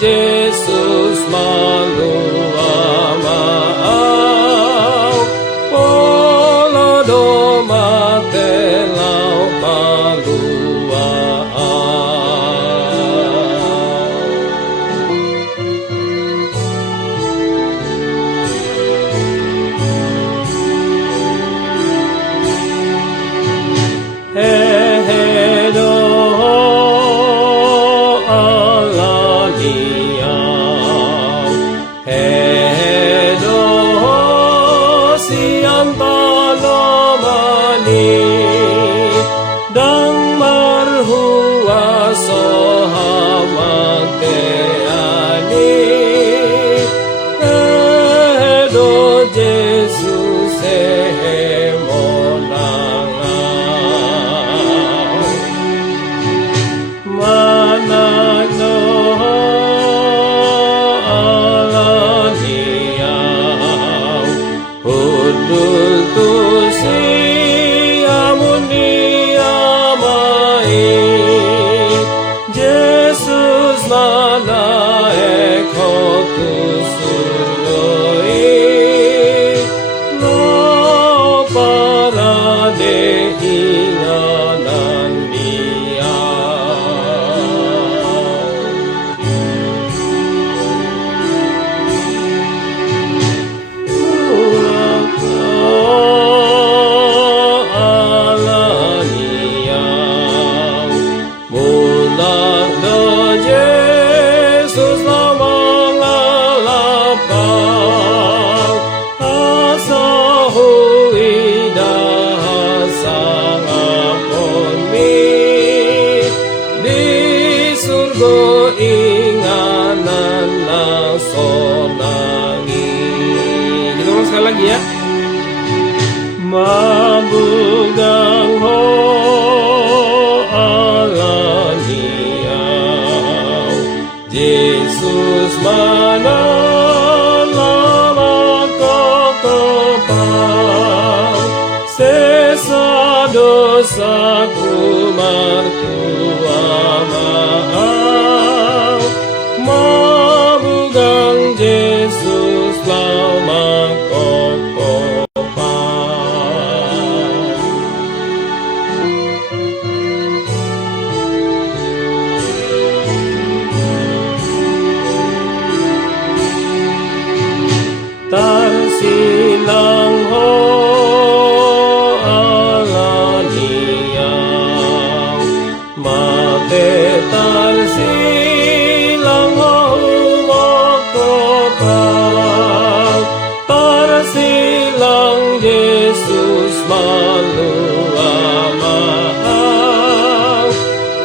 Yesus maluamau, polado matelau maluau. Hehedo alaniau, hehedo siantanomani, dang marhua sohamateani, hehedo Jesus hemonangau, manano alaniau, hudul tu siamuniamai, Jesus nanae kotu surgoi, no parade inganan dia. Alaniau, mulak do Jesus namangalapau, asa huidah sangapon mi, di surga inganan nasonangi. Kita ulang sekali lagi ya. Mabugang ho alaniau, Jesus manalaman kokopau, sesa dosaku martua maau, mabugang Jesus lau mangkokopau. Tarsilang ho alaniau, mate tarsilang ho mokopau, tarsilang Jesus maluamau,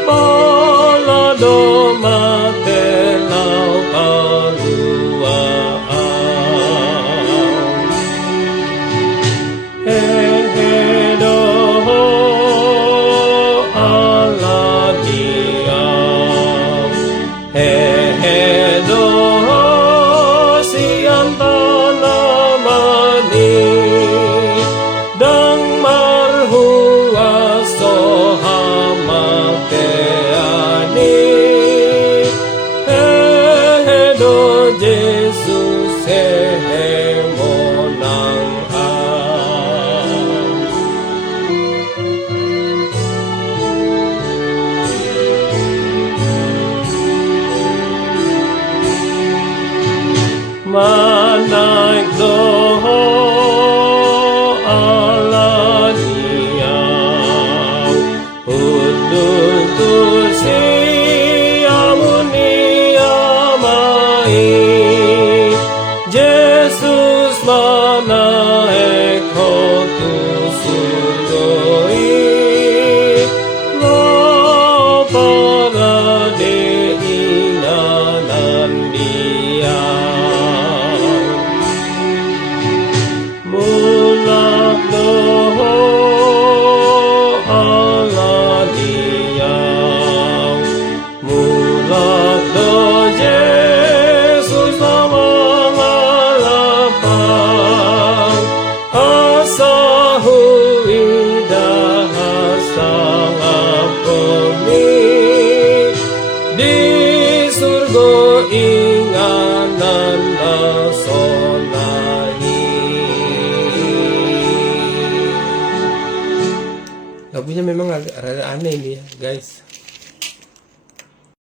polado matelau paluau. Hehedo alaniau, hehedo siantanamani, dang marhua sohamateani, hehedo Jesus hehemonangau. Manaik doho alaniau, hudul tu siamuniamai, Jesus manae kotu surgoi, lo parade inganan dia. Mulak doho alaniau, mulak do Jesus namangalapau, asa huidah sangaponi, di surga keinganan nasolahi. Lagunya memang agak rada aneh ini ya guys.